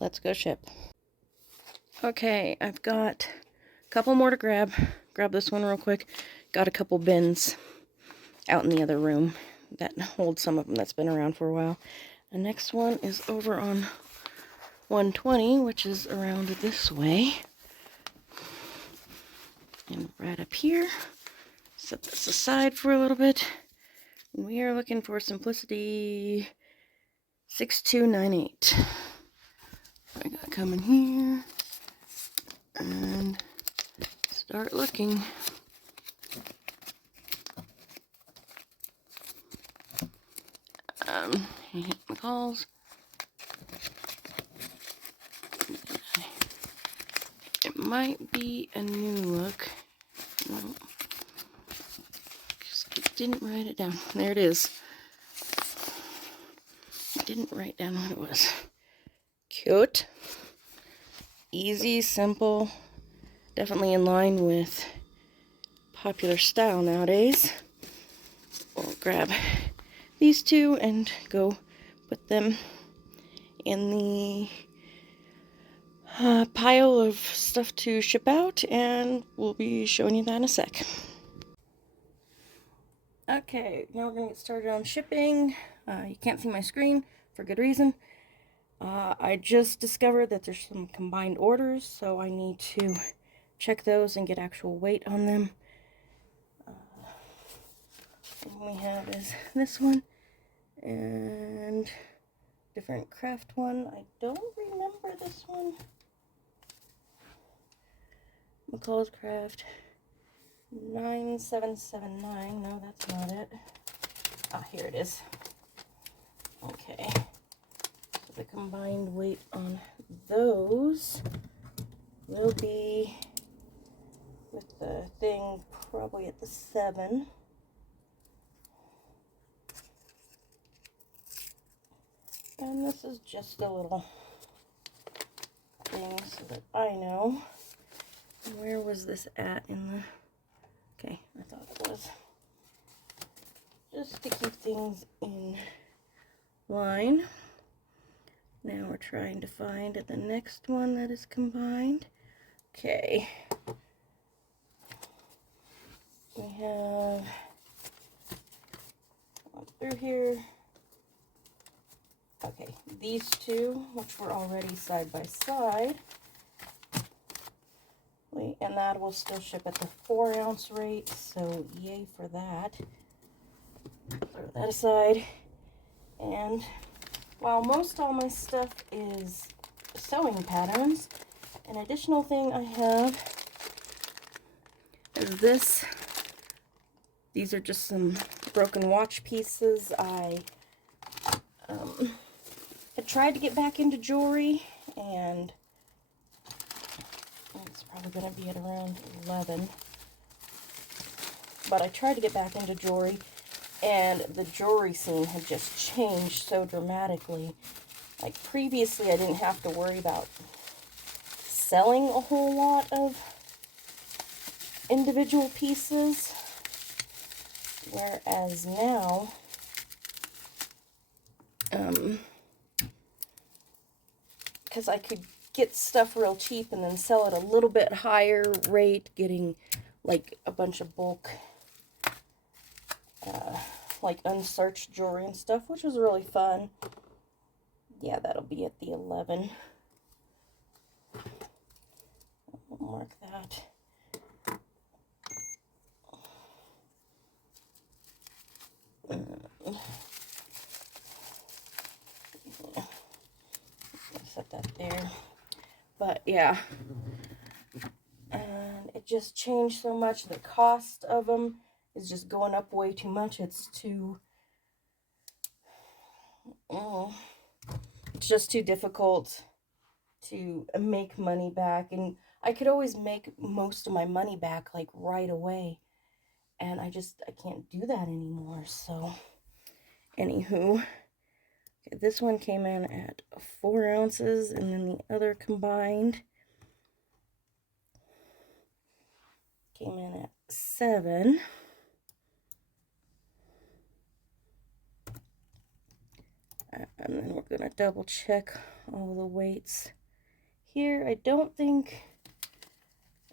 let's go ship. Okay, I've got a couple more to grab. Grab this one real quick. Got a couple bins out in the other room that hold some of them that's been around for a while. The next one is over on 120, which is around this way. And right up here, set this aside for a little bit. We are looking for Simplicity 6298. I gotta come in here and start looking. Hit my calls. It might be a new look. No. It didn't write it down. There it is. It didn't write down what it was. Cute. Easy, simple. Definitely in line with popular style nowadays. We'll grab these two and go put them in the pile of stuff to ship out, and we'll be showing you that in a sec. Okay, now we're gonna get started on shipping. You can't see my screen for good reason. I just discovered that there's some combined orders, so I need to check those and get actual weight on them. What we have is this one and different craft one. I don't remember this one. McCall's Craft 9779. No, that's not it. Ah, here it is. Okay. So the combined weight on those will be, with the thing, probably at the 7. And this is just a little thing so that I know. Where was this at in the... Okay, I thought it was. Just to keep things in line. Now we're trying to find the next one that is combined. Okay. We have one through here. Okay, these two, which were already side by side. And that will still ship at the 4-ounce rate, so yay for that. Throw that aside. And while most all my stuff is sewing patterns, an additional thing I have is this. These are just some broken watch pieces. I had tried to get back into jewelry, and it's probably going to be at around 11. But I tried to get back into jewelry, and the jewelry scene had just changed so dramatically. Like previously, I didn't have to worry about selling a whole lot of individual pieces, whereas now, because I could get stuff real cheap and then sell it a little bit higher rate, getting like a bunch of bulk like unsearched jewelry and stuff, which was really fun. Yeah, that'll be at the 11. I'll mark that. Set that there. But yeah, and it just changed so much. The cost of them is just going up way too much. It's just too difficult to make money back. And I could always make most of my money back like right away, and I can't do that anymore. So anywho, okay, this one came in at 4 ounces, and then the other combined came in at 7. And then we're going to double check all the weights here. I don't think,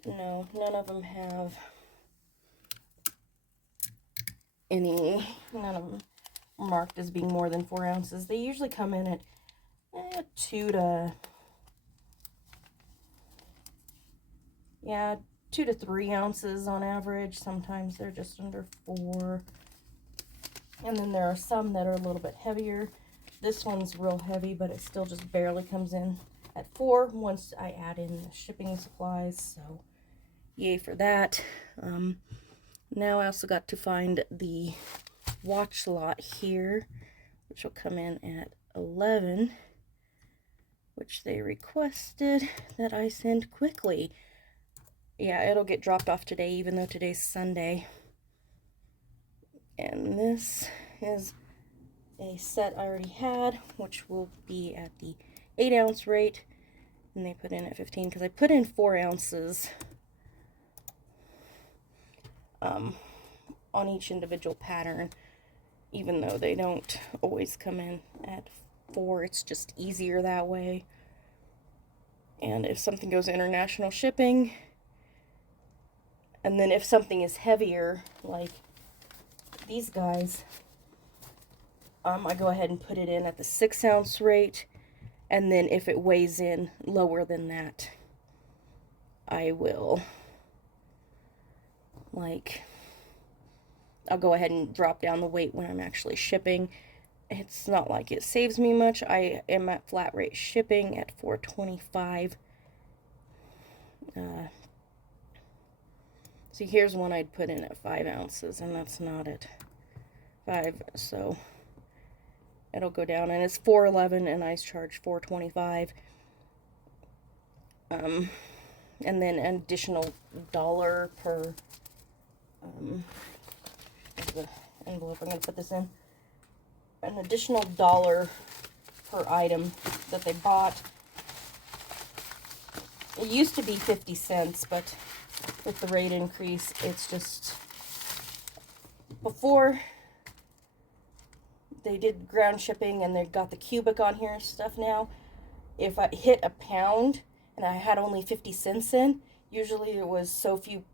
no, none of them have none of them marked as being more than 4 ounces. They usually come in at 2 to 3 ounces on average. Sometimes they're just under 4. And then there are some that are a little bit heavier. This one's real heavy, but it still just barely comes in at 4 once I add in the shipping supplies. So yay for that. Now I also got to find the watch lot here, which will come in at 11, which they requested that I send quickly. Yeah, it'll get dropped off today, even though today's Sunday. And this is a set I already had, which will be at the 8 ounce rate, and they put in at 15 because I put in 4 ounces on each individual pattern, even though they don't always come in at 4. It's just easier that way. And if something goes international shipping, and then if something is heavier, like these guys, I go ahead and put it in at the 6 ounce rate, and then if it weighs in lower than that, I will, I'll go ahead and drop down the weight when I'm actually shipping. It's not like it saves me much. I am at flat rate shipping at $4.25. See, here's one I'd put in at 5 ounces, and that's not at 5, so it'll go down, and it's $4.11, and I charge $4.25. And then an additional $1 per the envelope I'm going to put this in. An additional $1 per item that they bought. It used to be 50 cents, but with the rate increase, it's just, before they did ground shipping and they got the cubic on here and stuff now, if I hit a pound and I had only 50 cents in, usually it was so few,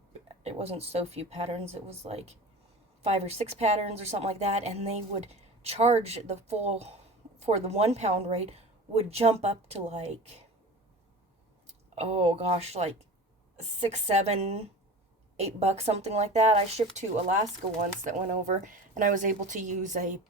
it wasn't so few patterns, it was like 5 or 6 patterns or something like that, and they would charge the full, for the 1 pound rate, would jump up to like, oh gosh, like $6, $7, $8, something like that. I shipped to Alaska once that went over, and I was able to use a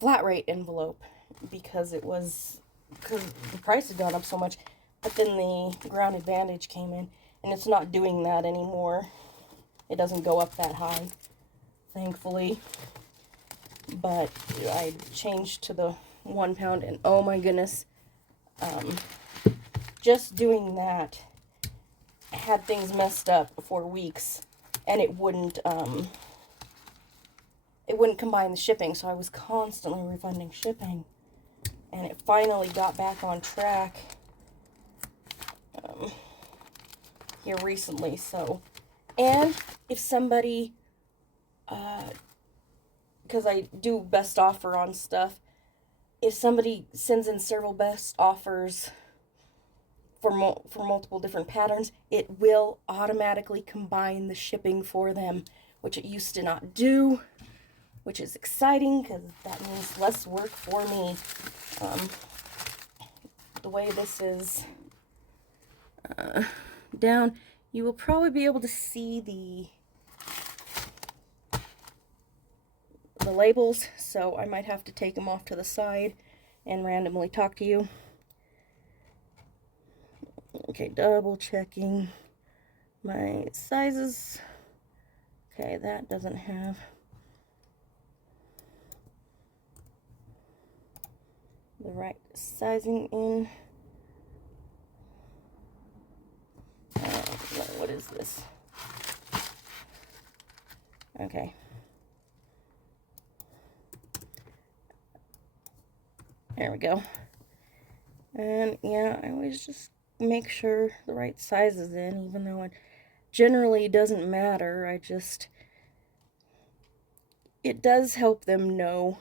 flat rate envelope because the price had gone up so much. But then the Ground Advantage came in, and it's not doing that anymore. It doesn't go up that high, thankfully. But I changed to the 1 pound, and oh my goodness, just doing that had things messed up for weeks, and it wouldn't combine the shipping, so I was constantly refunding shipping, and it finally got back on track here recently. So, and if somebody, because I do best offer on stuff, if somebody sends in several best offers for multiple different patterns, it will automatically combine the shipping for them, which it used to not do, which is exciting because that means less work for me. The way this is down, you will probably be able to see the labels, so I might have to take them off to the side and randomly talk to you. Okay, double checking my sizes. Okay, that doesn't have the right sizing in. No, what is this? Okay. There we go. And yeah, I always just make sure the right size is in, even though it generally doesn't matter. it does help them know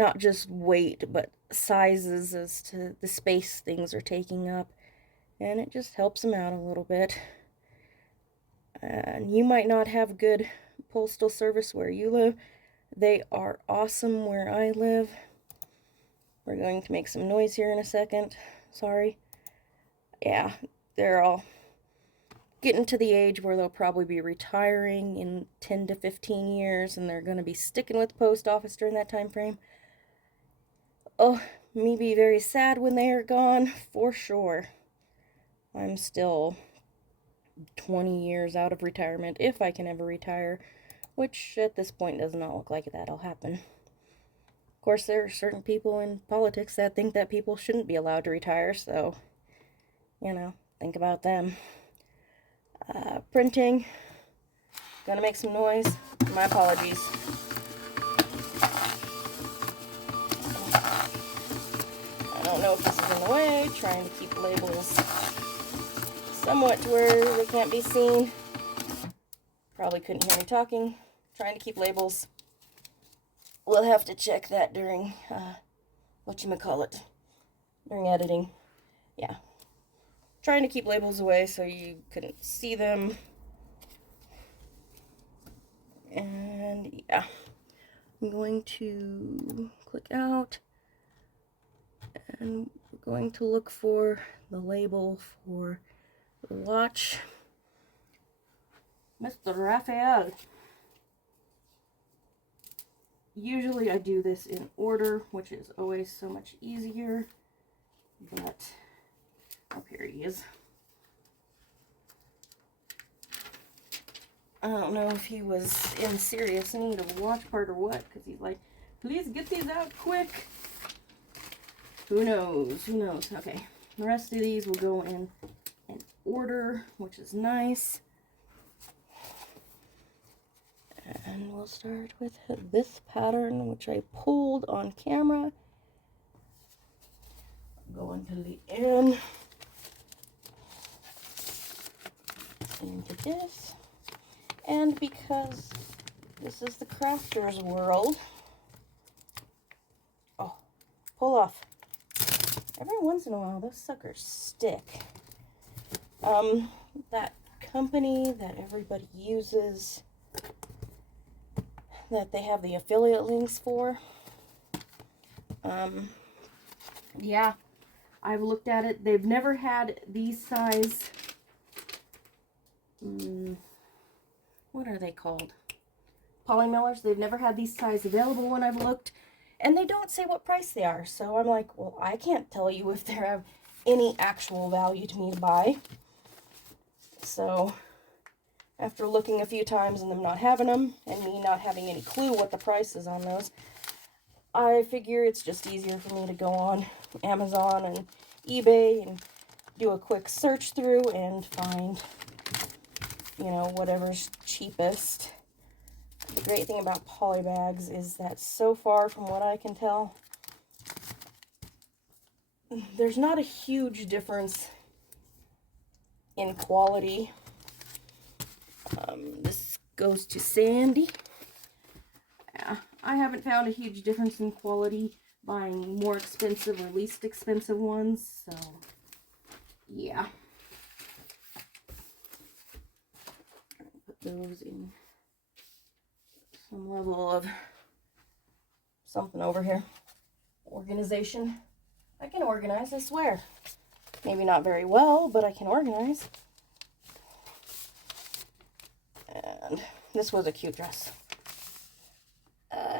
not just weight, but sizes as to the space things are taking up. And it just helps them out a little bit. And you might not have good postal service where you live. They are awesome where I live. We're going to make some noise here in a second. Sorry. Yeah, they're all getting to the age where they'll probably be retiring in 10 to 15 years, and they're going to be sticking with the post office during that time frame. Oh, me be very sad when they are gone, for sure. I'm still 20 years out of retirement, if I can ever retire, which at this point does not look like that'll happen. Of course, there are certain people in politics that think that people shouldn't be allowed to retire, so, you know, think about them. Printing. Gonna make some noise. My apologies. I don't know if this is in the way. Trying to keep labels somewhat to where they can't be seen. Probably couldn't hear me talking. Trying to keep labels. We'll have to check that during, whatchamacallit, during editing. Yeah. Trying to keep labels away so you couldn't see them. And yeah, I'm going to click out, and we're going to look for the label for the watch. Mr. Raphael. Usually I do this in order, which is always so much easier, but oh, here he is. I don't know if he was in serious need of a watch part or what, because he's like, please get these out quick. Who knows? Who knows? Okay, the rest of these will go in order, which is nice. And we'll start with this pattern, which I pulled on camera. Go into the end. Into this. And because this is the crafter's world, oh, pull off. Every once in a while, those suckers stick. That company that everybody uses, that they have the affiliate links for, yeah, I've looked at it. They've never had these size, what are they called? Polymillers. They've never had these size available when I've looked, and they don't say what price they are. So I'm like, well, I can't tell you if they have any actual value to me to buy. So after looking a few times and them not having them, and me not having any clue what the price is on those, I figure it's just easier for me to go on Amazon and eBay and do a quick search through and find, you know, whatever's cheapest. The great thing about polybags is that so far, from what I can tell, there's not a huge difference in quality. This goes to Sandy. Yeah, I haven't found a huge difference in quality buying more expensive or least expensive ones, so yeah. Put those in some level of something over here. Organization. I can organize, I swear. Maybe not very well, but I can organize. And this was a cute dress.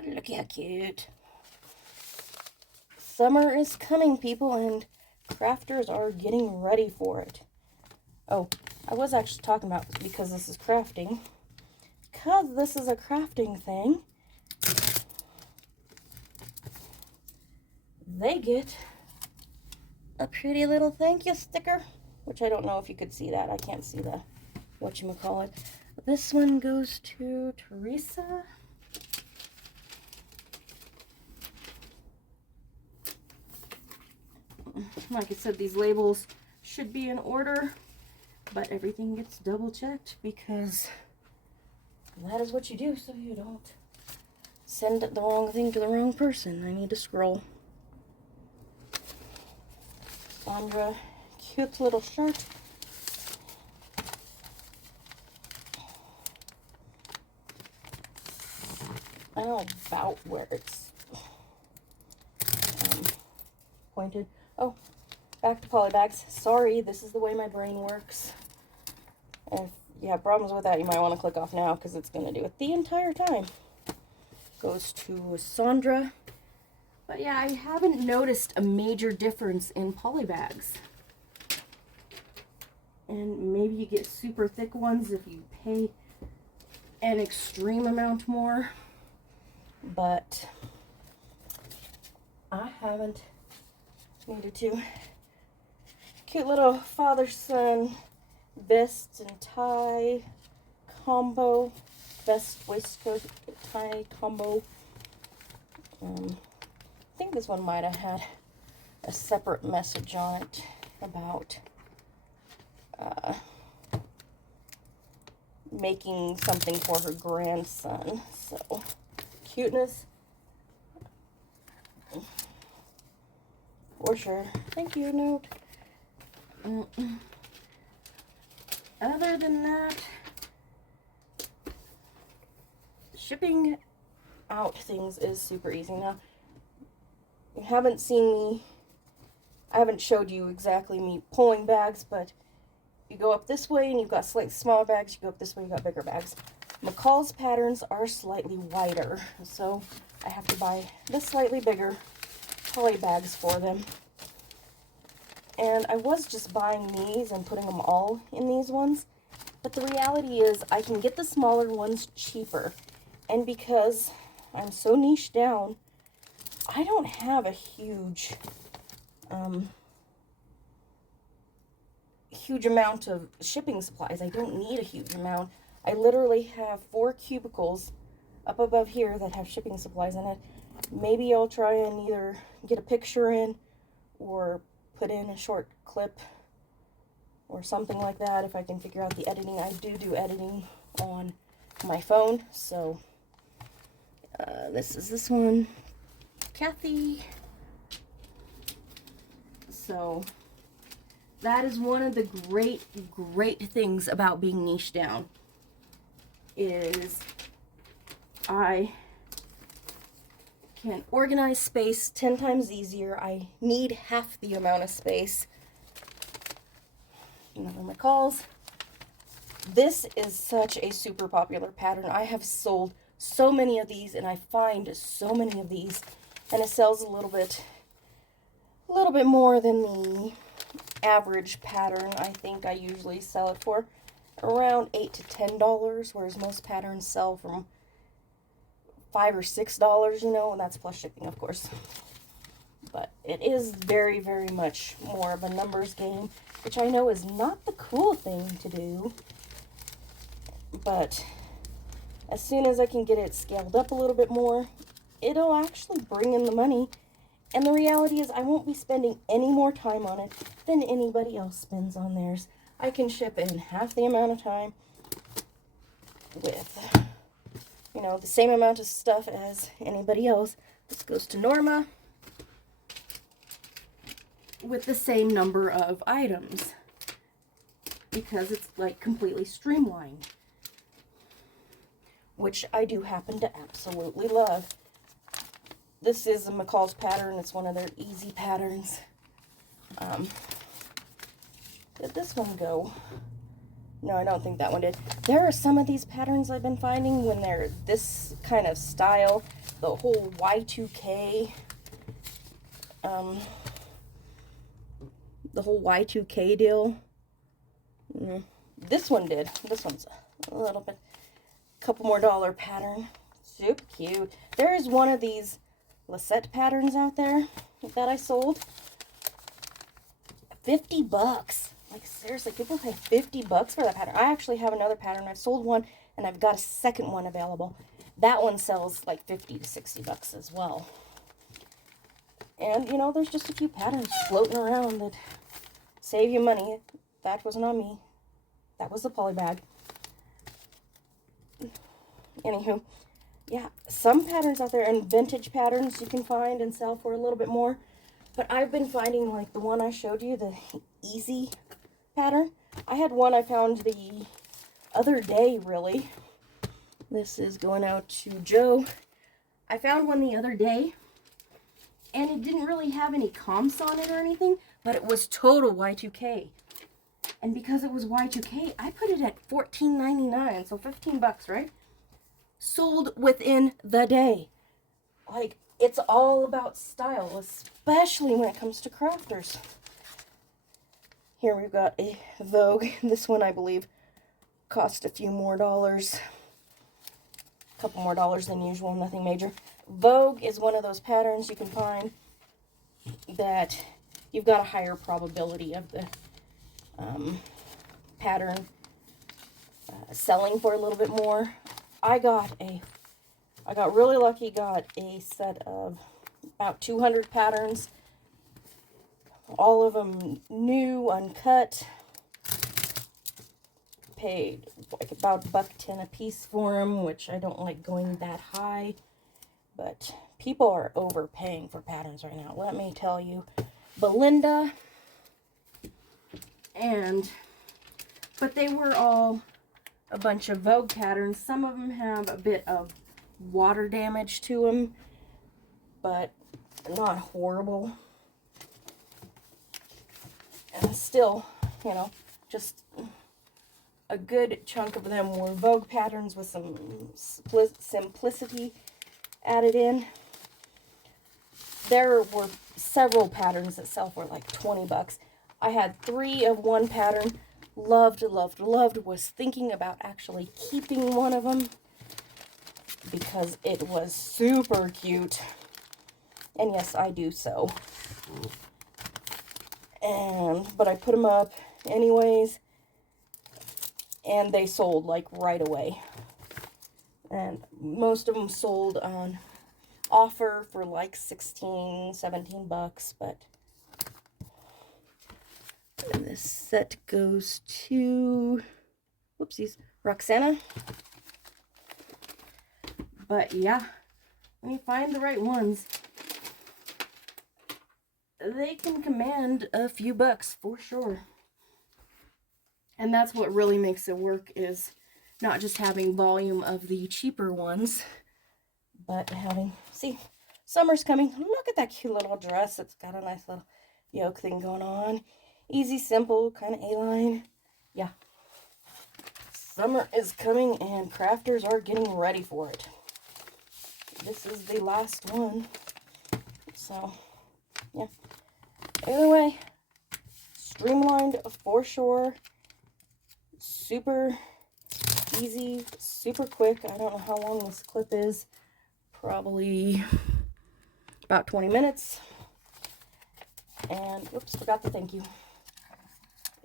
Look how cute. Summer is coming, people, and crafters are getting ready for it. Oh, I was actually talking about, because this is crafting. Because this is a crafting thing, they get a pretty little thank you sticker, which I don't know if you could see that. I can't see the whatchamacallit. This one goes to Teresa. Like I said, these labels should be in order, but everything gets double checked because that is what you do so you don't send the wrong thing to the wrong person. I need to scroll. Sandra, cute little shirt. I don't know about where it's pointed. Oh, back to polybags. Sorry, this is the way my brain works. If you have problems with that, you might want to click off now because it's going to do it the entire time. Goes to Sandra. But yeah, I haven't noticed a major difference in polybags. And maybe you get super thick ones if you pay an extreme amount more. But I haven't needed to. Cute little father-son vest and tie combo. Vest, waistcoat, tie combo. I think this one might have had a separate message on it about making something for her grandson. So, cuteness. For sure. Thank you, note. Other than that, shipping out things is super easy. Now, you haven't seen me, I haven't showed you exactly me pulling bags, but you go up this way and you've got slightly smaller bags, you go up this way, you've got bigger bags. McCall's patterns are slightly wider, so I have to buy the slightly bigger poly bags for them. And I was just buying these and putting them all in these ones, but the reality is I can get the smaller ones cheaper. And because I'm so niche down, I don't have a huge amount of shipping supplies. I don't need a huge amount. I literally have 4 cubicles up above here that have shipping supplies in it. Maybe I'll try and either get a picture in or put in a short clip or something like that if I can figure out the editing. I do editing on my phone, so this is this one, Kathy. So that is one of the great things about being niche down, is I can organize space 10 times easier. I need half the amount of space. Another McCall's. This is such a super popular pattern. I have sold so many of these, and I find so many of these, and it sells a little bit more than the average pattern. I think I usually sell it for around $8 to $10, whereas most patterns sell from $5 or $6, you know, and that's plus shipping, of course. But it is very much more of a numbers game, which I know is not the cool thing to do. But as soon as I can get it scaled up a little bit more, it'll actually bring in the money. And the reality is I won't be spending any more time on it than anybody else spends on theirs. I can ship in half the amount of time with, you know, the same amount of stuff as anybody else. This goes to Norma with the same number of items because it's like completely streamlined, which I do happen to absolutely love. This is a McCall's pattern. It's one of their easy patterns. Did this one go? No, I don't think that one did. There are some of these patterns I've been finding when they're this kind of style, the whole Y2K, the whole Y2K deal. This one did. This one's a little bit, couple more dollar pattern. Super cute. There is one of these Lisette patterns out there that I sold. $50. Like, seriously, people pay $50 for that pattern. I actually have another pattern. I've sold one, and I've got a second one available. That one sells like $50 to $60 as well. And, you know, there's just a few patterns floating around that save you money. That wasn't on me. That was the poly bag. Anywho, yeah, some patterns out there and vintage patterns you can find and sell for a little bit more. But I've been finding like the one I showed you, the easy pattern. I had one I found the other day, really. This is going out to Joe. I found one the other day, and it didn't really have any comps on it or anything, but it was total Y2K. And because it was Y2K, I put it at $14.99, so 15 bucks, right? Sold within the day. Like, it's all about style, especially when it comes to crafters. Here we've got a Vogue. This one, I believe, cost a few more dollars. A couple more dollars than usual, nothing major. Vogue is one of those patterns you can find that you've got a higher probability of the pattern selling for a little bit more. I got really lucky, got a set of about 200 patterns. All of them new, uncut. Paid like about $1.10 a piece for them, which I don't like going that high. But people are overpaying for patterns right now, let me tell you. Belinda, but they were all a bunch of Vogue patterns. Some of them have a bit of water damage to them, but not horrible. And still, you know, just a good chunk of them were Vogue patterns with some simplicity added in. There were several patterns that sell for like 20 bucks. I had 3 of one pattern. Loved, loved, loved. Was thinking about actually keeping one of them because it was super cute. And yes, I do so. But I put them up anyways, and they sold like right away. And most of them sold on offer for like 16, 17 bucks, but and this set goes to, whoopsies, Roxana. But yeah, when you find the right ones, they can command a few bucks for sure. And that's what really makes it work, is not just having volume of the cheaper ones, but having, see, summer's coming. Look at that cute little dress. It's got a nice little yoke thing going on. Easy, simple, kind of A-line. Yeah. Summer is coming and crafters are getting ready for it. This is the last one. So, yeah. Either way, streamlined for sure. Super easy, super quick. I don't know how long this clip is. Probably about 20 minutes. And, oops, forgot to thank you.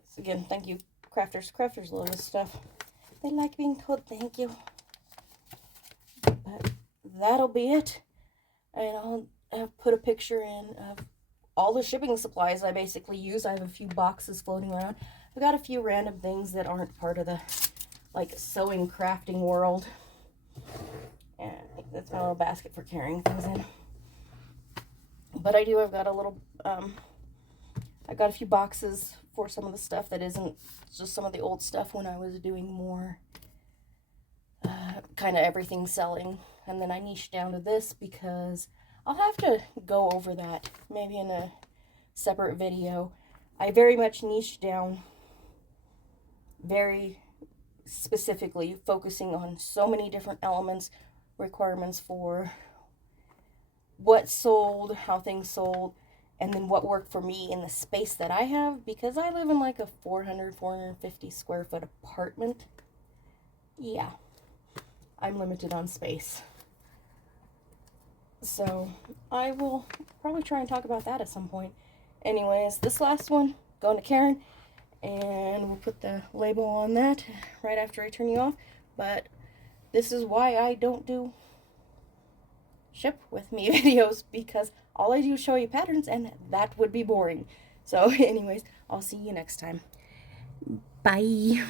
So again, thank you, crafters. Crafters love this stuff. They like being told thank you. But that'll be it. And I'll put a picture in of all the shipping supplies I basically use. I have a few boxes floating around. I've got a few random things that aren't part of the, like, sewing crafting world. And that's my little basket for carrying things in. But I've got a little, I've got a few boxes for some of the stuff that isn't just some of the old stuff when I was doing more kind of everything selling. And then I niched down to this because I'll have to go over that maybe in a separate video. I very much niched down, very specifically focusing on so many different elements, requirements for what sold, how things sold, and then what worked for me in the space that I have, because I live in like a 450 square foot apartment. Yeah, I'm limited on space. So I will probably try and talk about that at some point. Anyways, this last one, going to Karen, and we'll put the label on that right after I turn you off. But this is why I don't do ship with me videos, because all I do is show you patterns, and that would be boring. So anyways, I'll see you next time. Bye.